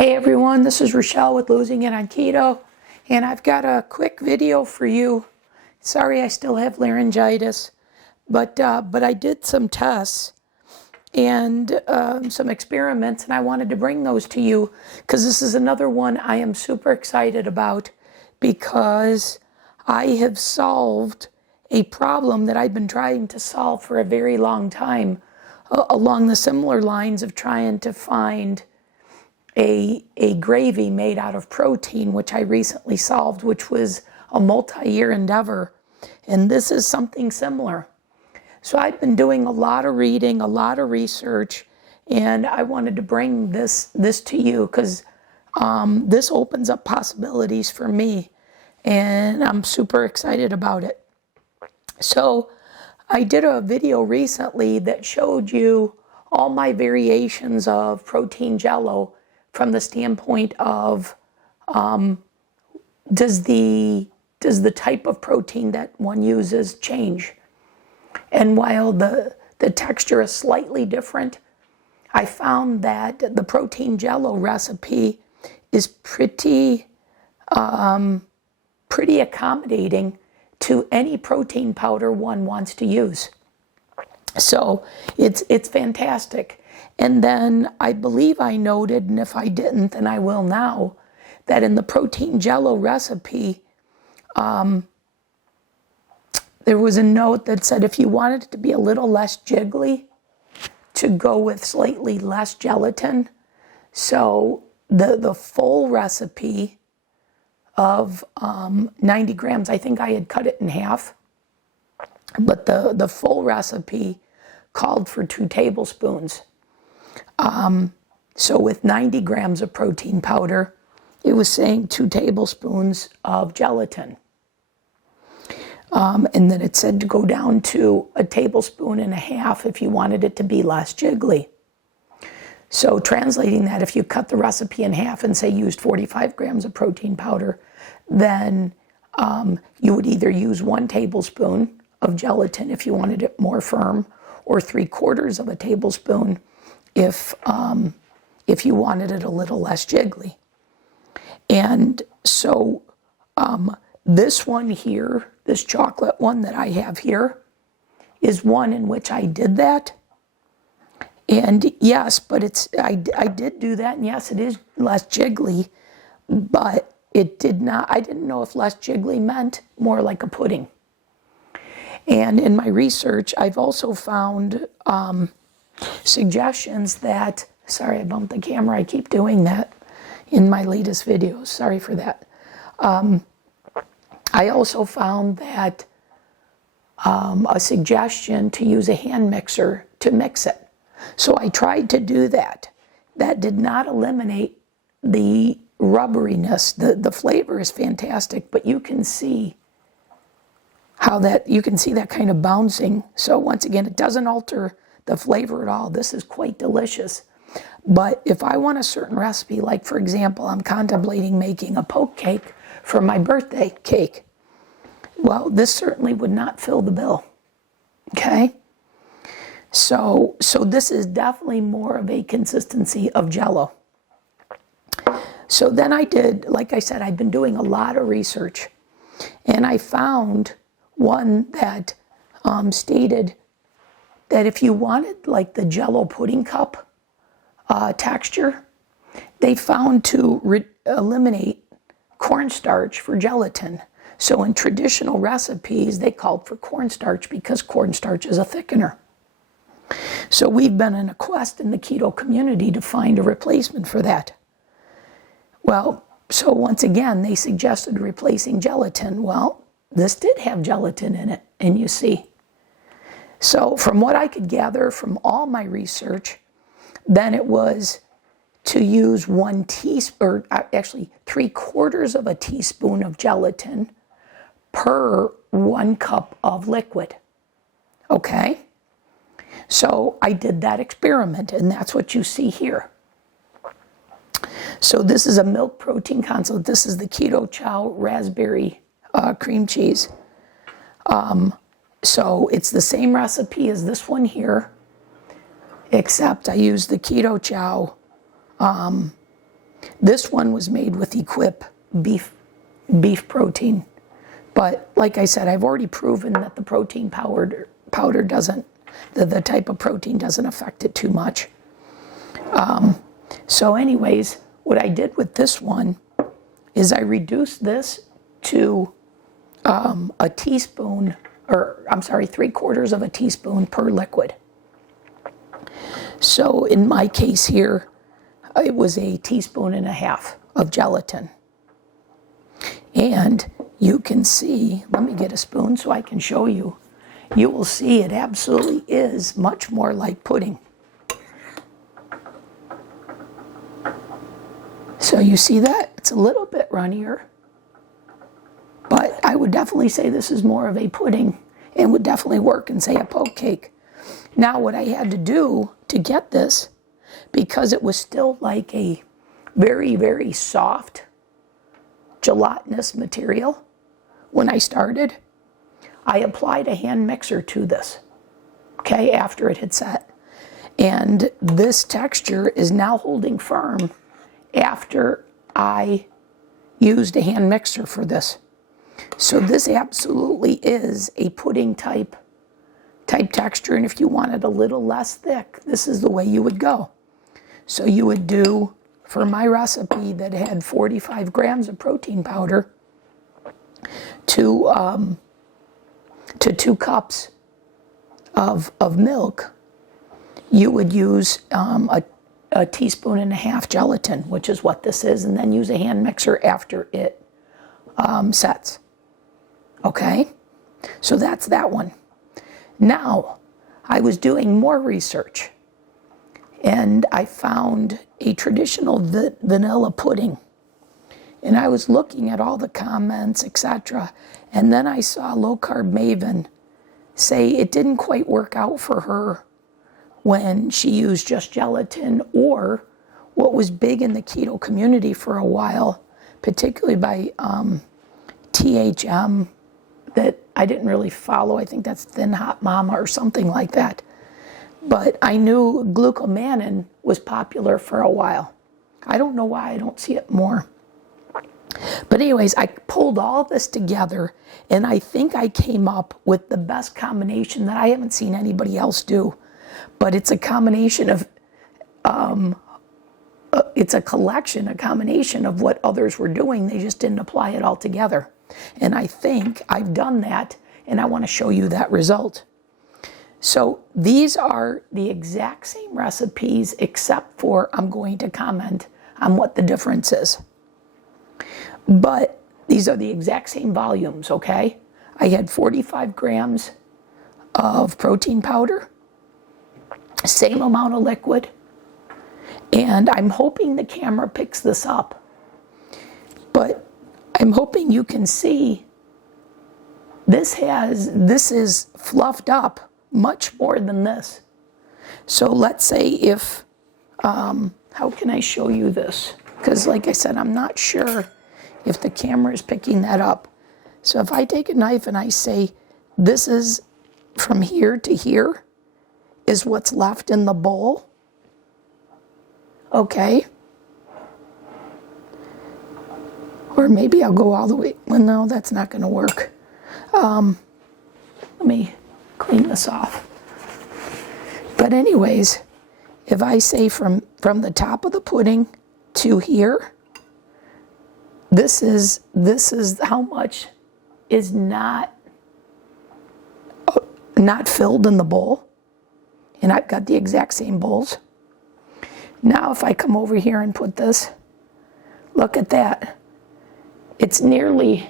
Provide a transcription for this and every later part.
Hey everyone, this is Rochelle with Losing It on Keto, and I've got a quick video for you. Sorry I still have laryngitis, but I did some tests and some experiments, and I wanted to bring those to you because this is another one I am super excited about because I have solved a problem that I've been trying to solve for a very long time, along the similar lines of trying to find a gravy made out of protein, which I recently solved, which was a multi-year endeavor. And this is something similar. So I've been doing a lot of reading, a lot of research, and I wanted to bring this to you because this opens up possibilities for me, and I'm super excited about it. So I did a video recently that showed you all my variations of protein Jello from the standpoint of does the type of protein that one uses change? And while the texture is slightly different, I found that the protein Jello recipe is pretty accommodating to any protein powder one wants to use. So it's fantastic. And then I believe I noted, and if I didn't, then I will now, that in the protein Jello recipe, there was a note that said if you wanted it to be a little less jiggly, to go with slightly less gelatin. So the full recipe of 90 grams, I think I had cut it in half, but the full recipe called for 2 tablespoons. So with 90 grams of protein powder, it was saying 2 tablespoons of gelatin. And then it said to go down to 1.5 tablespoons if you wanted it to be less jiggly. So translating that, if you cut the recipe in half and say used 45 grams of protein powder, then you would either use 1 tablespoon of gelatin if you wanted it more firm, or 3/4 tablespoon if you wanted it a little less jiggly. And so this one here, this chocolate one that I have here, is one in which I did that. And yes, but I did do that, and yes, it is less jiggly, but I didn't know if less jiggly meant more like a pudding. And in my research, I've also found suggestions that, sorry, I bumped the camera, I keep doing that in my latest videos, sorry for that. I also found that a suggestion to use a hand mixer to mix it. So I tried to do that. That did not eliminate the rubberiness. The flavor is fantastic, but you can see that kind of bouncing. So once again, it doesn't alter the flavor at all. This is quite delicious. But if I want a certain recipe, like for example, I'm contemplating making a poke cake for my birthday cake. Well, this certainly would not fill the bill. Okay? So this is definitely more of a consistency of Jello. So then I did, like I said, I've been doing a lot of research, and I found one that stated that if you wanted like the Jello pudding cup texture, they found to eliminate cornstarch for gelatin. So in traditional recipes, they called for cornstarch because cornstarch is a thickener. So we've been on a quest in the keto community to find a replacement for that. Well, so once again, they suggested replacing gelatin. Well, this did have gelatin in it, and you see. So from what I could gather from all my research, then it was to use 1 teaspoon, or actually 3/4 teaspoon of gelatin per 1 cup of liquid. Okay? So I did that experiment, and that's what you see here. So this is a milk protein console. This is the Keto Chow raspberry cream cheese. So it's the same recipe as this one here, except I use the Keto Chow This one was made with Equip beef protein. But like I said, I've already proven that the protein powder doesn't, the type of protein doesn't affect it too much. So anyways, what I did with this one is I reduced this to a teaspoon, or I'm sorry, 3/4 of a teaspoon per liquid. So in my case here, it was 1.5 teaspoons of gelatin. And you can see, let me get a spoon so I can show you. You will see it absolutely is much more like pudding. So you see that? It's a little bit runnier. But I would definitely say this is more of a pudding and would definitely work in, say, a poke cake. Now what I had to do to get this, because it was still like a very, very soft, gelatinous material when I started, I applied a hand mixer to this, okay, after it had set. And this texture is now holding firm after I used a hand mixer for this. So this absolutely is a pudding type texture, and if you want it a little less thick, this is the way you would go. So you would do, for my recipe that had 45 grams of protein powder, to 2 cups of milk, you would use a 1.5 teaspoons gelatin, which is what this is, and then use a hand mixer after it sets. Okay, so that's that one. Now, I was doing more research, and I found a traditional vanilla pudding. And I was looking at all the comments, etc. And then I saw Low Carb Maven say it didn't quite work out for her when she used just gelatin, or what was big in the keto community for a while, particularly by THM, that I didn't really follow. I think that's Thin Hot Mama or something like that. But I knew Glucomannan was popular for a while. I don't know why I don't see it more. But anyways, I pulled all this together, and I think I came up with the best combination that I haven't seen anybody else do. But it's a combination of, it's a combination of what others were doing. They just didn't apply it all together. And I think I've done that, and I want to show you that result. So these are the exact same recipes, except for I'm going to comment on what the difference is. But these are the exact same volumes, okay? I had 45 grams of protein powder, same amount of liquid, and I'm hoping the camera picks this up. But I'm hoping you can see this is fluffed up much more than this. So let's say if, how can I show you this? Because like I said, I'm not sure if the camera is picking that up. So if I take a knife and I say, this is from here to here is what's left in the bowl, okay? Or maybe I'll go all the way, well, no, that's not gonna work. Let me clean this off. But anyways, if I say from the top of the pudding to here, this is how much is not filled in the bowl. And I've got the exact same bowls. Now if I come over here and put this, look at that. It's nearly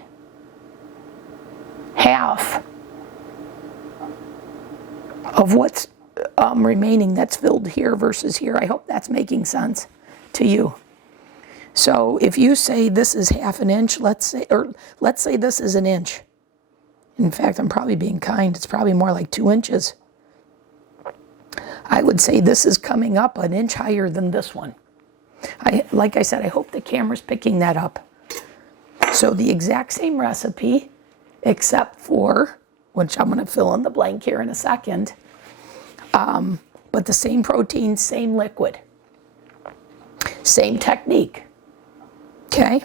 half of what's remaining that's filled here versus here. I hope that's making sense to you. So if you say this is 1/2 inch, let's say this is 1 inch. In fact, I'm probably being kind. It's probably more like 2 inches. I would say this is coming up 1 inch higher than this one. Like I said, I hope the camera's picking that up. So the exact same recipe, except for, which I'm going to fill in the blank here in a second, but the same protein, same liquid, same technique. Okay?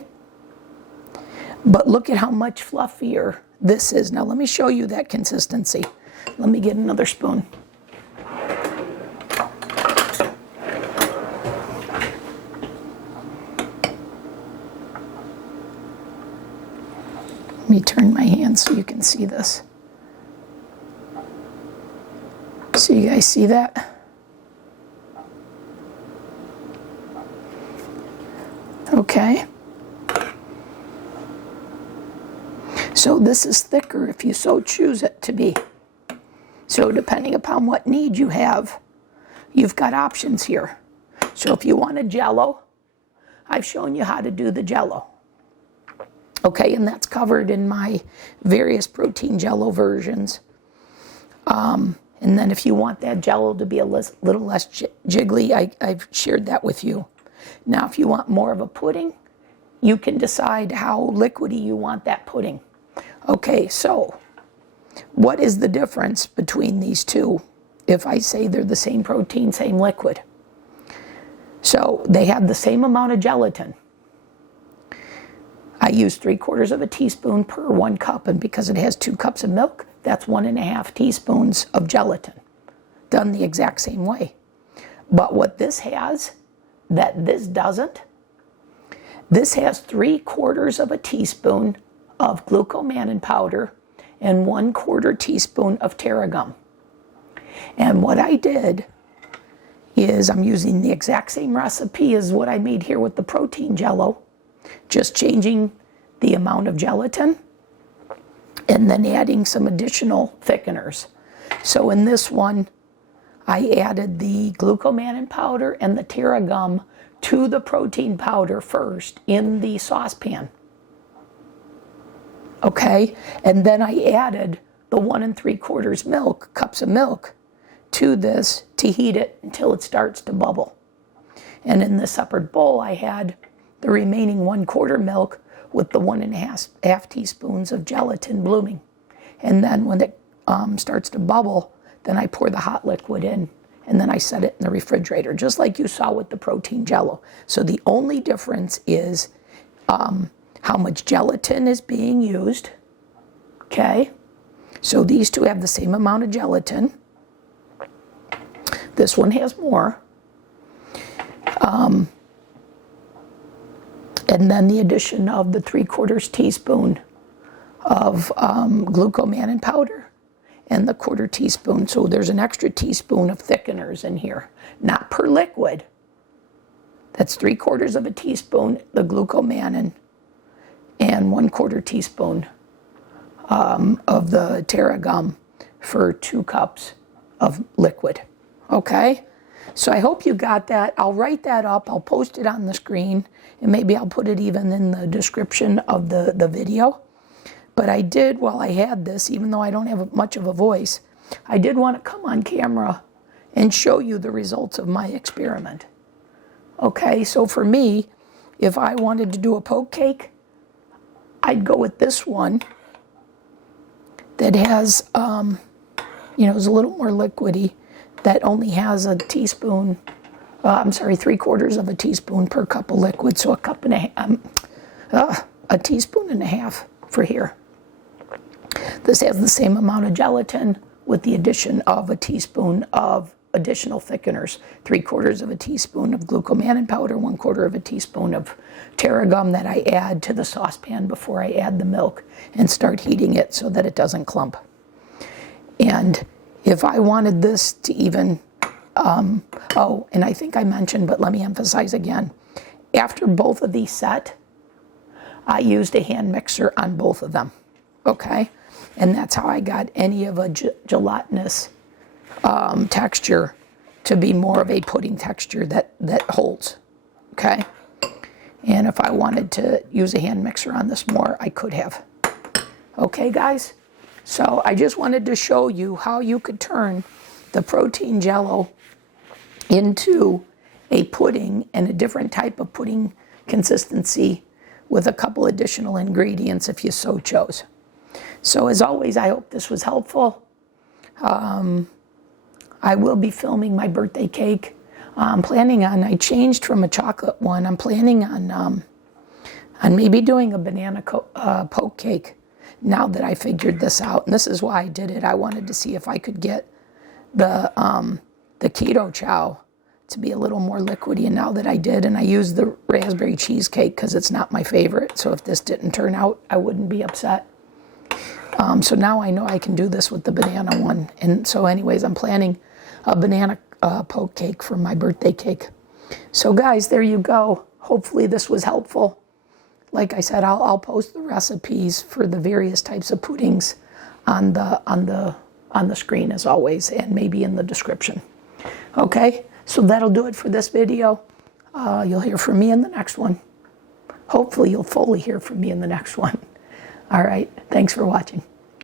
But look at how much fluffier this is. Now let me show you that consistency. Let me get another spoon. Let me turn my hand so you can see this. So you guys see that? Okay. So this is thicker if you so choose it to be. So depending upon what need you have, you've got options here. So if you want a Jello, I've shown you how to do the Jello. Okay, and that's covered in my various protein Jello versions. And then if you want that Jello to be a little less jiggly, I've shared that with you. Now, if you want more of a pudding, you can decide how liquidy you want that pudding. Okay, so what is the difference between these two if I say they're the same protein, same liquid? So they have the same amount of gelatin. I use 3/4 of a teaspoon per 1 cup, and because it has 2 cups of milk, that's 1.5 teaspoons of gelatin, done the exact same way. But what this has that this doesn't, this has 3/4 of a teaspoon of glucomannan powder and 1/4 teaspoon of tarragon. And what I did is I'm using the exact same recipe as what I made here with the protein Jello, just changing the amount of gelatin and then adding some additional thickeners. So in this one, I added the glucomannan powder and the tarragon to the protein powder first in the saucepan. Okay, and then I added the 1 3/4 cups of milk to this to heat it until it starts to bubble. And in the separate bowl, I had the remaining 1/4 milk with the 1.5 teaspoons of gelatin blooming. And then when it starts to bubble, then I pour the hot liquid in, and then I set it in the refrigerator, just like you saw with the protein Jello. So the only difference is how much gelatin is being used. Okay, so these two have the same amount of gelatin. This one has more. And then the addition of the 3/4 teaspoon of glucomannan powder and the 1/4 teaspoon. So there's an extra teaspoon of thickeners in here, not per liquid. That's 3/4 of a teaspoon, the glucomannan, and 1/4 teaspoon of the tarragon for 2 cups of liquid. Okay? So I hope you got that. I'll write that up. I'll post it on the screen, and maybe I'll put it even in the description of the video. But I did, while I had this, even though I don't have much of a voice, I did want to come on camera and show you the results of my experiment. Okay, so for me, if I wanted to do a poke cake, I'd go with this one that has, is a little more liquidy, that only has a teaspoon, 3/4 of a teaspoon per cup of liquid, so a teaspoon and a half for here. This has the same amount of gelatin with the addition of a teaspoon of additional thickeners, 3/4 of a teaspoon of glucomannan powder, 1/4 of a teaspoon of tarragon that I add to the saucepan before I add the milk and start heating it so that it doesn't clump. And if I wanted this to even, and I think I mentioned, but let me emphasize again, after both of these set, I used a hand mixer on both of them, okay? And that's how I got any of a gelatinous texture to be more of a pudding texture that holds, okay? And if I wanted to use a hand mixer on this more, I could have. Okay, guys? So I just wanted to show you how you could turn the protein Jello into a pudding and a different type of pudding consistency with a couple additional ingredients if you so chose. So as always, I hope this was helpful. I will be filming my birthday cake. I changed from a chocolate one. I'm planning on on maybe doing a banana poke cake now that I figured this out. And this is why I did it. I wanted to see if I could get the keto chow to be a little more liquidy, and now that I did, and I used the raspberry cheesecake because it's not my favorite, so if this didn't turn out, I wouldn't be upset. So now I know I can do this with the banana one. And so anyways, I'm planning a banana poke cake for my birthday cake. So guys, there you go. Hopefully this was helpful. Like I said, I'll post the recipes for the various types of puddings on the screen as always, and maybe in the description. Okay, so that'll do it for this video. You'll hear from me in the next one. Hopefully you'll fully hear from me in the next one. All right, thanks for watching.